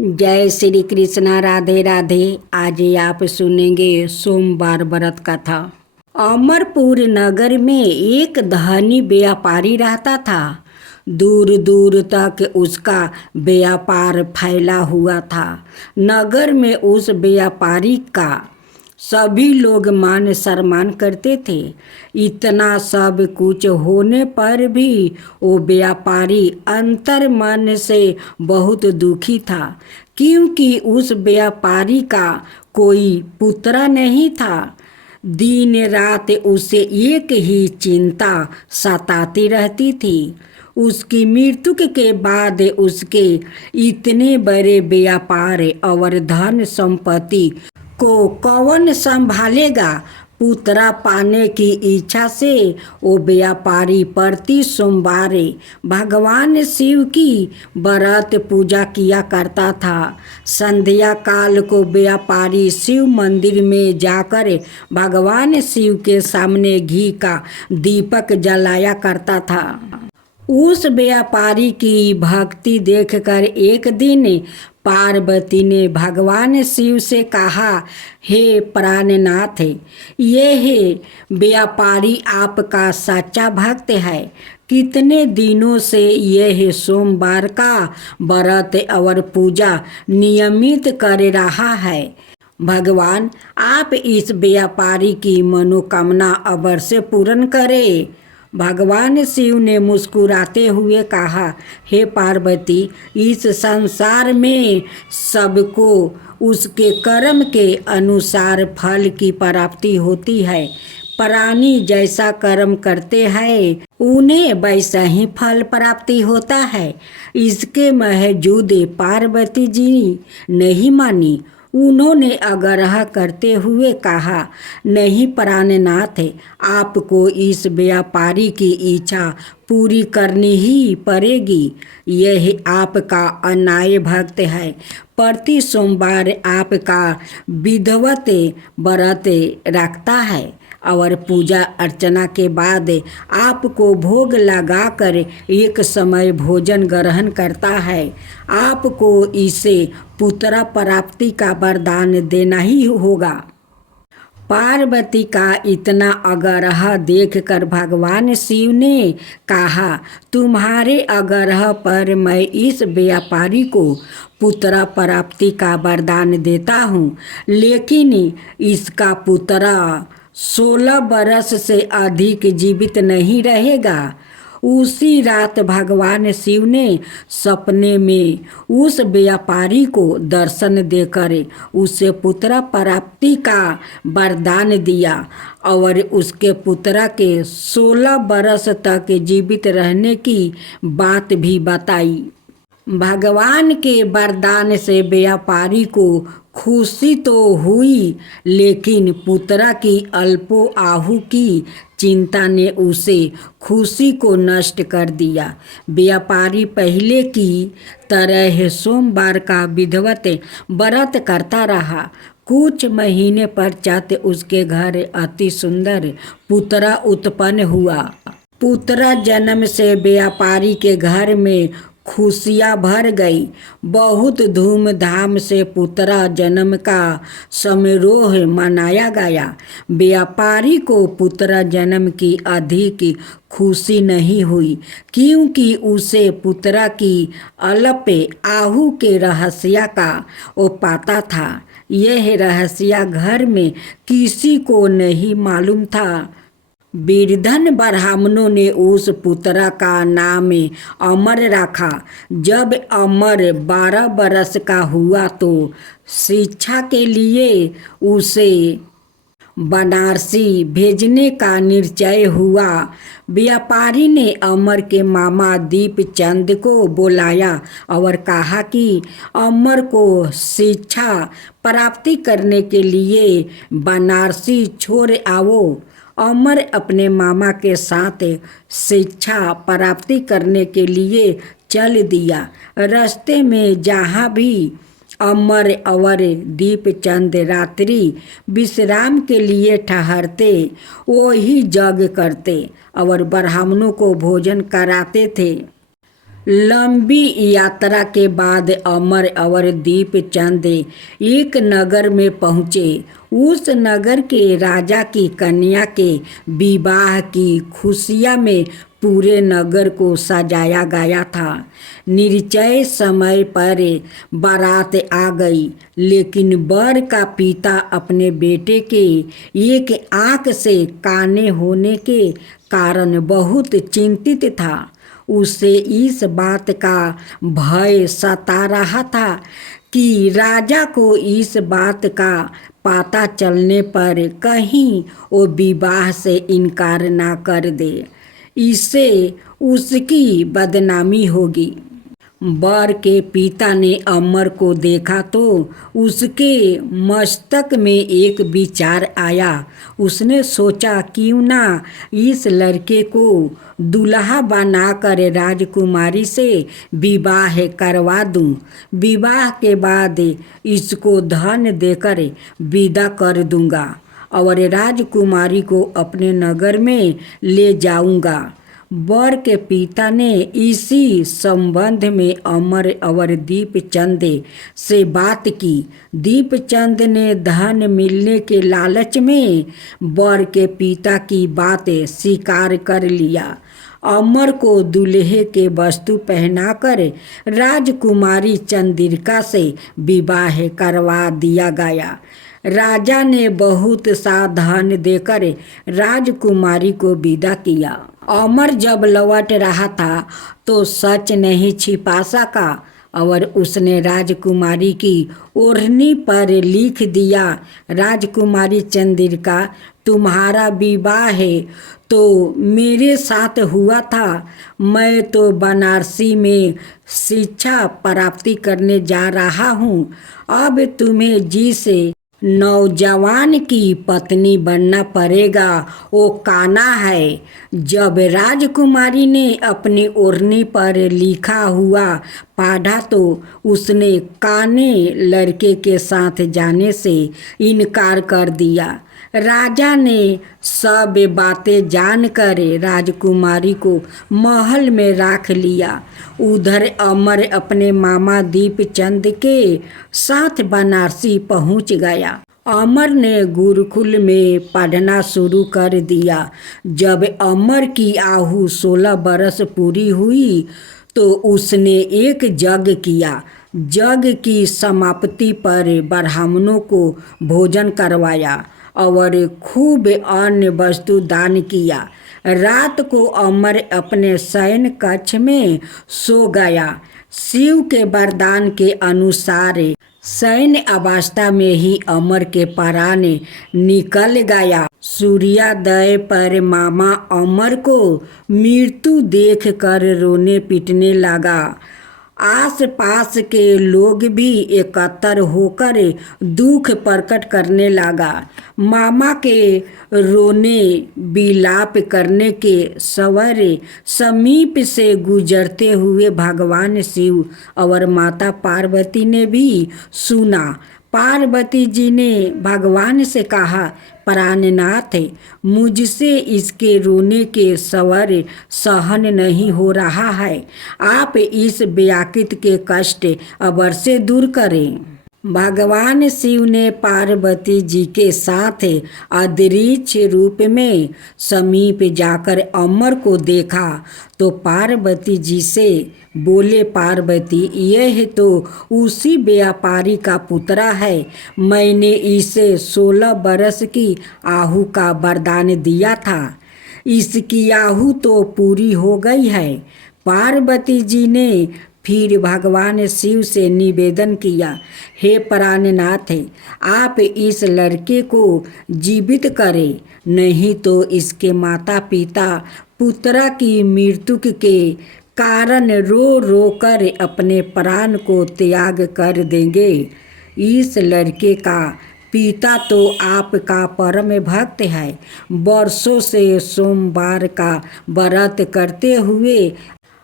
जय श्री कृष्णा। राधे राधे। आज आप सुनेंगे सोमवार व्रत कथा। अमरपुर नगर में एक धनी व्यापारी रहता था। दूर दूर तक उसका व्यापार फैला हुआ था। नगर में उस व्यापारी का सभी लोग मान सम्मान करते थे। इतना सब कुछ होने पर भी वो व्यापारी अंतर मन से बहुत दुखी था, क्योंकि उस व्यापारी का कोई पुत्र नहीं था। दिन रात उसे एक ही चिंता सताती रहती थी। उसकी मृत्यु के बाद उसके इतने बड़े व्यापार और धन संपत्ति को कौन संभालेगा। पुत्रा पाने की इच्छा से वो व्यापारी प्रति सोमवार भगवान शिव की व्रत पूजा किया करता था। संध्या काल को व्यापारी शिव मंदिर में जाकर भगवान शिव के सामने घी का दीपक जलाया करता था। उस व्यापारी की भक्ति देखकर एक दिन पार्वती ने भगवान शिव से कहा, हे प्राणनाथ, ये व्यापारी आपका सच्चा भक्त है। कितने दिनों से यह सोमवार का व्रत और पूजा नियमित कर रहा है। भगवान आप इस व्यापारी की मनोकामना अवश्य पूर्ण करें। भगवान शिव ने मुस्कुराते हुए कहा, हे पार्वती, इस संसार में सबको उसके कर्म के अनुसार फल की प्राप्ति होती है। प्राणी जैसा कर्म करते हैं उन्हें वैसा ही फल प्राप्ति होता है। इसके बावजूद पार्वती जी नहीं मानी। उन्होंने आग्रह करते हुए कहा, नहीं प्राणनाथ, आपको इस व्यापारी की इच्छा पूरी करनी ही पड़ेगी। यह आपका अन्याय भक्त है। प्रति सोमवार आपका विधिवत व्रत रखता है और पूजा अर्चना के बाद आपको भोग लगाकर एक समय भोजन ग्रहण करता है। आपको इसे पुत्र प्राप्ति का वरदान देना ही होगा। पार्वती का इतना आग्रह देखकर भगवान शिव ने कहा, तुम्हारे आग्रह पर मैं इस व्यापारी को पुत्र प्राप्ति का वरदान देता हूँ, लेकिन इसका पुत्र 16 वर्ष से अधिक जीवित नहीं रहेगा। उसी रात भगवान शिव ने सपने में उस व्यापारी को दर्शन देकर उसे पुत्र प्राप्ति का वरदान दिया और उसके पुत्र के 16 वर्ष तक जीवित रहने की बात भी बताई। भगवान के वरदान से व्यापारी को खुशी तो हुई, लेकिन पुत्र की अल्पो आहु की चिंता ने उसे खुशी को नष्ट कर दिया। व्यापारी पहले की तरह सोमवार का विधिवत व्रत करता रहा। कुछ महीने पश्चात उसके घर अति सुंदर पुत्र उत्पन्न हुआ। पुत्र जन्म से व्यापारी के घर में खुशियाँ भर गई। बहुत धूमधाम से पुत्र जन्म का समारोह मनाया गया। व्यापारी को पुत्र जन्म की अधिक खुशी नहीं हुई, क्योंकि उसे पुत्र की अल्प आहु के रहस्य का वो पता था। यह रहस्य घर में किसी को नहीं मालूम था। बिरधन ब्राह्मणों ने उस पुत्र का नाम अमर रखा। जब अमर 12 वर्ष का हुआ तो शिक्षा के लिए उसे बनारसी भेजने का निश्चय हुआ। व्यापारी ने अमर के मामा दीपचंद को बुलाया और कहा कि अमर को शिक्षा प्राप्ति करने के लिए बनारसी छोड़ आओ। अमर अपने मामा के साथ शिक्षा प्राप्ति करने के लिए चल दिया। रास्ते में जहाँ भी अमर और दीपचंद रात्रि विश्राम के लिए ठहरते, वो ही जग करते और ब्राह्मणों को भोजन कराते थे। लंबी यात्रा के बाद अमर और दीपचंद एक नगर में पहुँचे। उस नगर के राजा की कन्या के विवाह की खुशियाँ में पूरे नगर को सजाया गया था। निश्चय समय पर बारात आ गई, लेकिन वर का पिता अपने बेटे के एक आंख से काने होने के कारण बहुत चिंतित था। उसे इस बात का भय सता रहा था कि राजा को इस बात का पता चलने पर कहीं वो विवाह से इनकार ना कर दे, इससे उसकी बदनामी होगी। वर के पिता ने अमर को देखा तो उसके मस्तक में एक विचार आया। उसने सोचा क्यों ना इस लड़के को दूल्हा बनाकर राजकुमारी से विवाह करवा दूं। विवाह के बाद इसको धन देकर विदा कर दूंगा और राजकुमारी को अपने नगर में ले जाऊंगा। वर के पिता ने इसी संबंध में अमर और दीपचंद से बात की। दीपचंद ने धन मिलने के लालच में वर के पिता की बातें स्वीकार कर लिया। अमर को दूल्हे के वस्तु पहनाकर राजकुमारी चंद्रिका से विवाह करवा दिया गया। राजा ने बहुत सा धन देकर राजकुमारी को विदा किया। अमर जब लौट रहा था तो सच नहीं छिपा सका और उसने राजकुमारी की ओढ़नी पर लिख दिया, राजकुमारी चंद्रिका, तुम्हारा विवाह है तो मेरे साथ हुआ था। मैं तो बनारसी में शिक्षा प्राप्ति करने जा रहा हूँ। अब तुम्हें जिस नौजवान की पत्नी बनना पड़ेगा वो काना है। जब राजकुमारी ने अपनी ओढ़नी पर लिखा हुआ पढ़ा तो उसने काने लड़के के साथ जाने से इनकार कर दिया। राजा ने सब बातें जानकर राजकुमारी को महल में रख लिया। उधर अमर अपने मामा दीपचंद के साथ बनारसी पहुंच गया। अमर ने गुरुकुल में पढ़ना शुरू कर दिया। जब अमर की आयु 16 बरस पूरी हुई तो उसने एक यज्ञ किया। यज्ञ की समाप्ति पर ब्राह्मणों को भोजन करवाया और खूब अन्न वस्तु दान किया। रात को अमर अपने शयन कक्ष में सो गया। शिव के वरदान के अनुसार शयन अवस्था में ही अमर के प्राण निकल गया। सूर्योदय पर मामा अमर को मृत्यु देखकर रोने पीटने लगा। आस पास के लोग भी एकत्र होकर दुख प्रकट करने लगा। मामा के रोने विलाप करने के सवर समीप से गुजरते हुए भगवान शिव और माता पार्वती ने भी सुना। पार्वती जी ने भगवान से कहा, प्राणनाथ, मुझसे इसके रोने के स्वर सहन नहीं हो रहा है। आप इस व्याकुल के कष्ट अवश्य दूर करें। भगवान शिव ने पार्वती जी के साथ अदृश्य रूप में समीप जाकर अमर को देखा तो पार्वती जी से बोले, पार्वती, यह तो उसी व्यापारी का पुत्रा है। मैंने इसे 16 बरस की आयु का वरदान दिया था। इसकी आयु तो पूरी हो गई है। पार्वती जी ने फिर भगवान शिव से निवेदन किया, हे प्राणनाथ, आप इस लड़के को जीवित करें, नहीं तो इसके माता पिता पुत्रा की मृत्यु के कारण रो रो कर अपने प्राण को त्याग कर देंगे। इस लड़के का पिता तो आपका परम भक्त है। वर्षों से सोमवार का व्रत करते हुए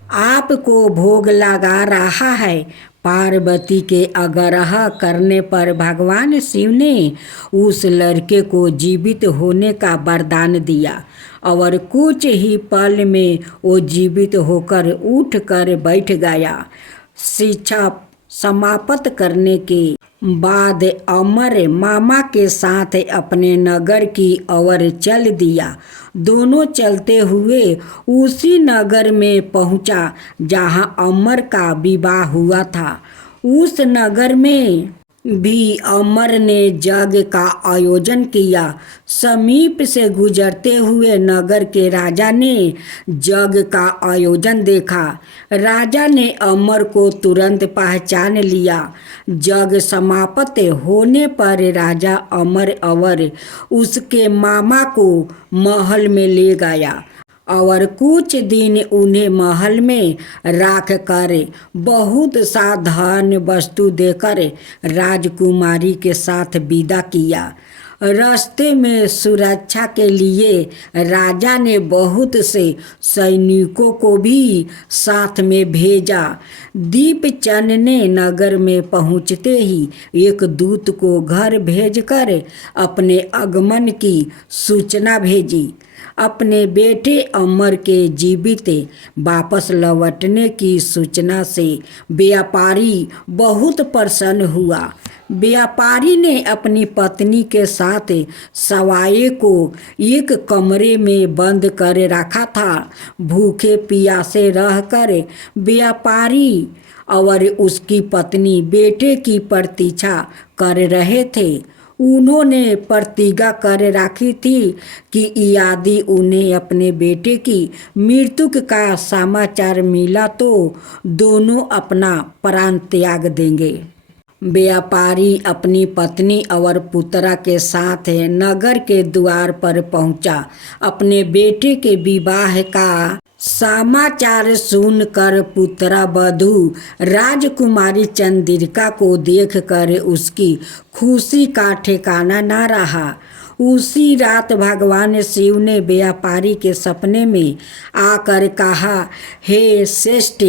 आपको भोग लगा रहा है। पार्वती के आग्रह करने पर भगवान शिव ने उस लड़के को जीवित होने का वरदान दिया और कुछ ही पल में वो जीवित होकर उठ कर बैठ गया। शिक्षा समाप्त करने के बाद अमर मामा के साथ अपने नगर की ओर चल दिया। दोनों चलते हुए उसी नगर में पहुंचा जहां अमर का विवाह हुआ था। उस नगर में भी अमर ने यज्ञ का आयोजन किया। समीप से गुजरते हुए नगर के राजा ने यज्ञ का आयोजन देखा। राजा ने अमर को तुरंत पहचान लिया। यज्ञ समाप्त होने पर राजा अमर और उसके मामा को महल में ले गया और कुछ दिन उन्हें महल में रख कर बहुत सा धन वस्तु देकर राजकुमारी के साथ विदा किया। रास्ते में सुरक्षा के लिए राजा ने बहुत से सैनिकों को भी साथ में भेजा। दीपचंद ने नगर में पहुंचते ही एक दूत को घर भेजकर अपने आगमन की सूचना भेजी। अपने बेटे अमर के जीवित वापस लौटने की सूचना से व्यापारी बहुत प्रसन्न हुआ। व्यापारी ने अपनी पत्नी के साथ सवाए को एक कमरे में बंद कर रखा था। भूखे प्यासे रहकर व्यापारी और उसकी पत्नी बेटे की प्रतीक्षा कर रहे थे। उन्होंने प्रतिज्ञा कर रखी थी कि यदि उन्हें अपने बेटे की मृत्यु का समाचार मिला तो दोनों अपना प्राण त्याग देंगे। व्यापारी अपनी पत्नी और पुत्रा के साथ नगर के द्वार पर पहुंचा। अपने बेटे के विवाह का समाचार सुनकर पुत्रा वधू राजकुमारी चंद्रिका को देखकर उसकी खुशी का ठिकाना न रहा। उसी रात भगवान शिव ने व्यापारी के सपने में आकर कहा, हे श्रेष्ठ,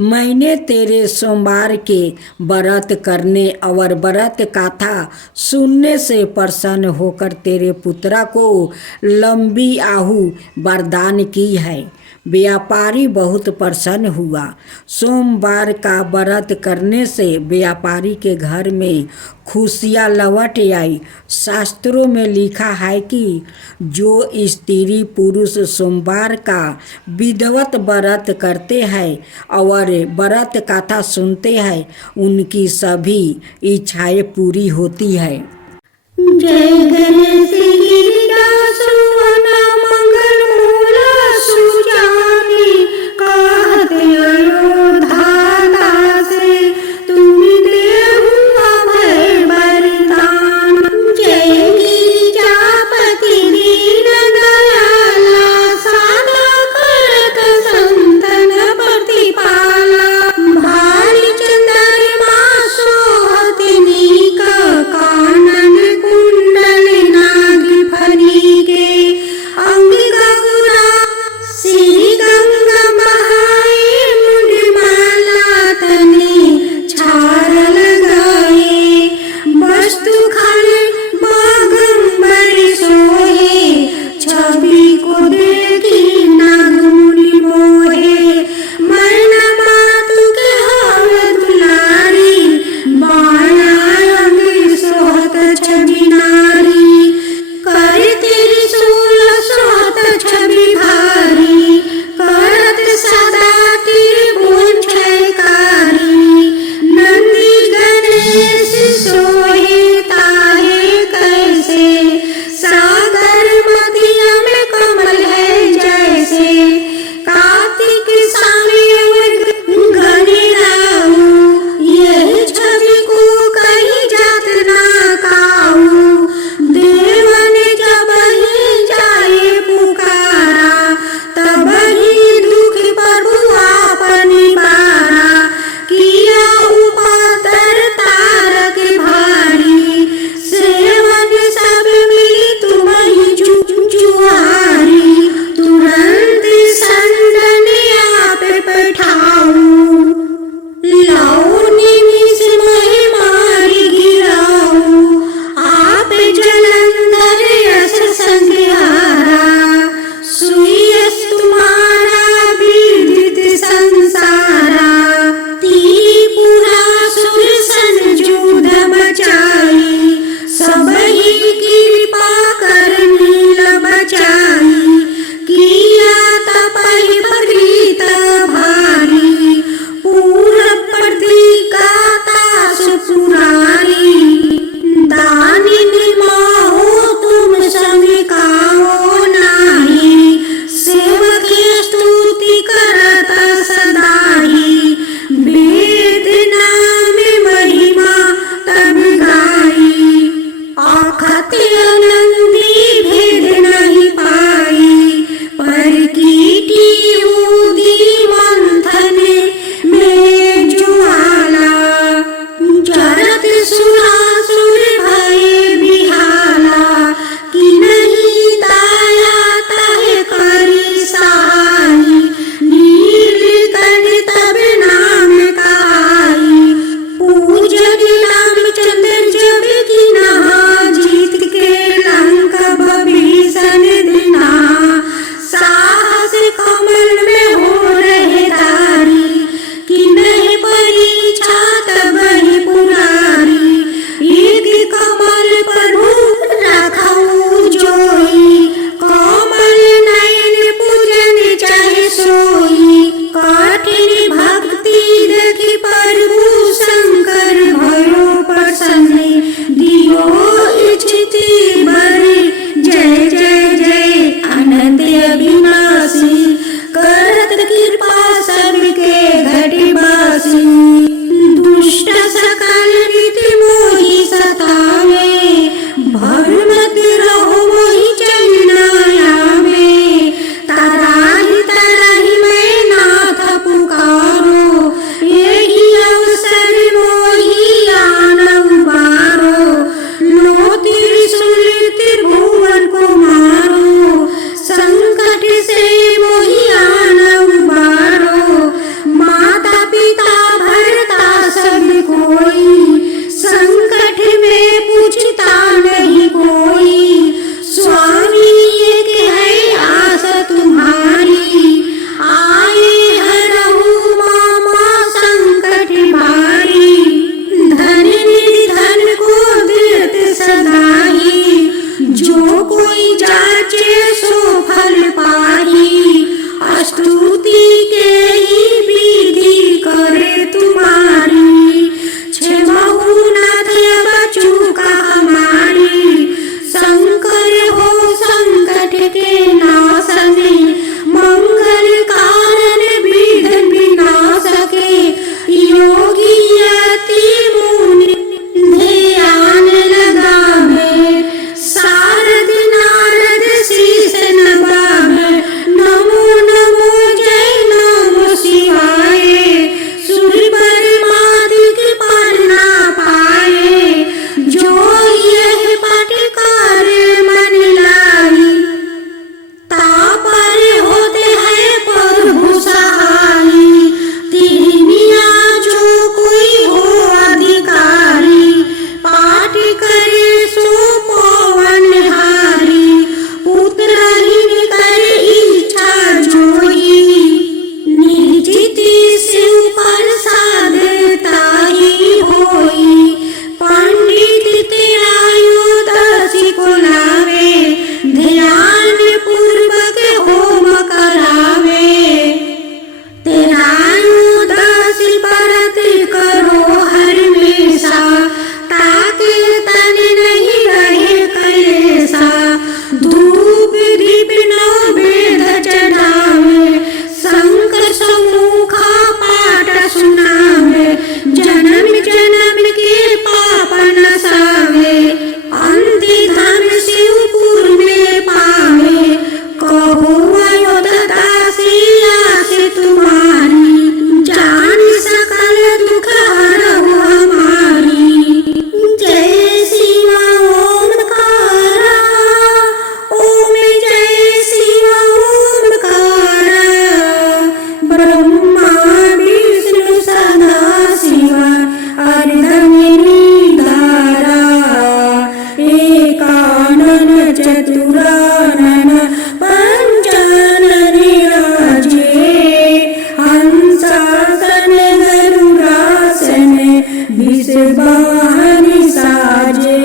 मैंने तेरे सोमवार के व्रत करने और व्रत कथा सुनने से प्रसन्न होकर तेरे पुत्रा को लंबी आयु वरदान की है। व्यापारी बहुत प्रसन्न हुआ। सोमवार का व्रत करने से व्यापारी के घर में खुशियाँ लौट आई। शास्त्रों में लिखा है कि जो स्त्री पुरुष सोमवार का विधिवत व्रत करते हैं और व्रत कथा सुनते हैं, उनकी सभी इच्छाएं पूरी होती है। जय गणेश गिरिरासु मंगल मूला सुजाने, कहते अयोध्या से तुम देहु अभय वरदान। जय गिरिजापति दीन दयाला, सादा करत संतन प्रतिपाला। भारी चंद्रमा सोहत नीक, कानन कुंडल नाग फनी के, सोई। कठिन भक्ति देखि प्रभु शंकर भयो प्रसन्न, दियो इच्छित वर जय जय जय अनंत अविनाशी। करत कृपा सबके घट बासी, दुष्ट सकल रीति मोहि सतावे। भव मत रहो मोहि चलनायावे, तराहि तराहि मैं नाथ पुकारो। यही अवसर मोहि आन उबारो, लो त्रिशूल त्रिभुवन को मारो। संकट से मोहि आन उबारो, माता पिता भरता सब कोई। संकट में पूछता नहीं कोई, स्वामी एक है आस तुम्हारी। आए हरहु मामा संकट भारी, धन निर्धन को देत सदाई। जो कोई जाचे सो फल पाही, स्तुति के ही विधि करे तुम्हारी। क्षमहु नाथ बचू का हमारी, शंकर हो संकट के नाशने। मंगल कारण विघ्न विनाशके, योगी यति मुनि ध्यान लगावे। शारद नारद शीस नवावे, नमो नमो जय नमो शिवाय। सूर्य मादिक पालना पाए, जो यह पाठ करे मन लाई। तापर होते हैं प्रभु सहाई, तिनिया जो कोई हो अधिकारी। पाठ करे सो पवन हारी, पुत्रहीन कर इच्छा जोई। निर्जित शिव प्रसाद ताहि होई, पंडित तेरायुदसी को लावे। ध्यान पूर्वक होम करावे, तेरायुदसी व्रत करो हरमेशा। ताके तन नहीं रहे कलेसा, धूप दीप नैवेद्य चढ़ावे। शंकर सम्मुखा पाठ सुनावे, जन्म जन्म के पाप नसावे। अंति धन शिवपुर में पावे, कहो अयोध्यासी आस तुम्हारी। जान सकल दुख हरहु हमारी, जय शिव ओमकारा। ओम जय शिव ओमकारा, ब्रह्मा विष्णु सदा शिव अर्धगिरि धारा। एकानन चतुरानन पंचानन राजे, हंसासन गरुड़ासन विषवाहन साजे।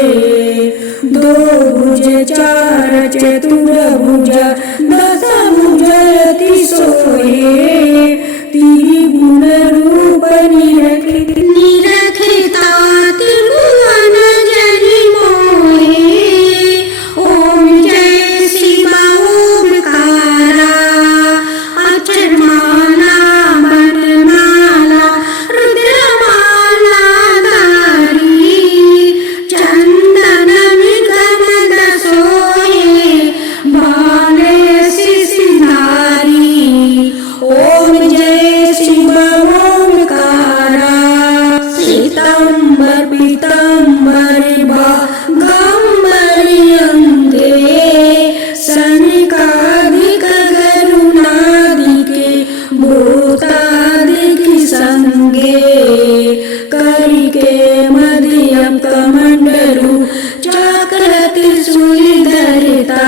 दो भुज चार चतुर्भुज दस भुज अति सोहे। त्रिगुण रूप निरखता त्रिभुवन जनि मोहे। ओम जय शिव ओमकारा, अक्षरमाला वनमाला रुद्रमाला धारी। चंदन निगम सोहे, बाले शिशुधारी। ओम जय शिव ओमकारा, श्वेतांबर पीतांबर बागंबर अंगे। सनकादिक गरुणादिके भूतादिक संगे। करिके मध्यम कमंडलु चक्र त्रिशूल धरता।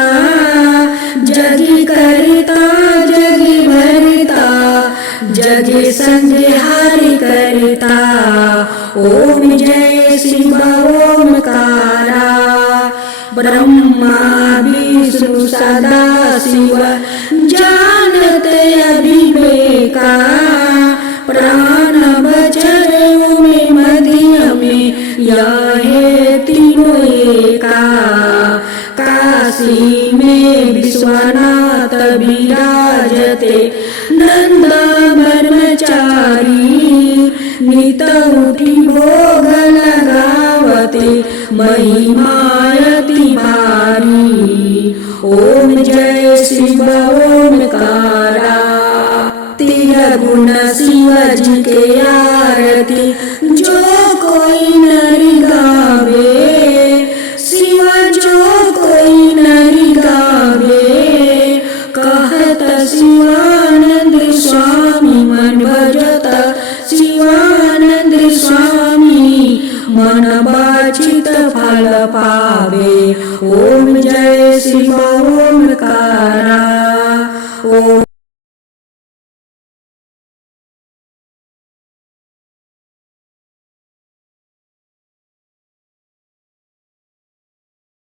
जगी करता जगी भरता, जगी संहार करता। ओम जय शिव ओमकारा, ब्रह्मा विष्णु सदा शिव जानते अभी प्राण बचरे में मध्य में यह है तीनों एका। काशी में विश्वनाथ विराजते नंद ब्रह्मचारी। नित उठी भोग लगावते महिमायति भारी। ओम जय शिव ओमकारा। तेरह गुण शिव जी के आरती जो कोई नर गावे। शिव जो कोई नर गावे। कहत शिवानंद स्वामी मन भजत शिवानंद स्वामी मन वांछित फल पावे। ओम जय शिव ओमकारा। ओम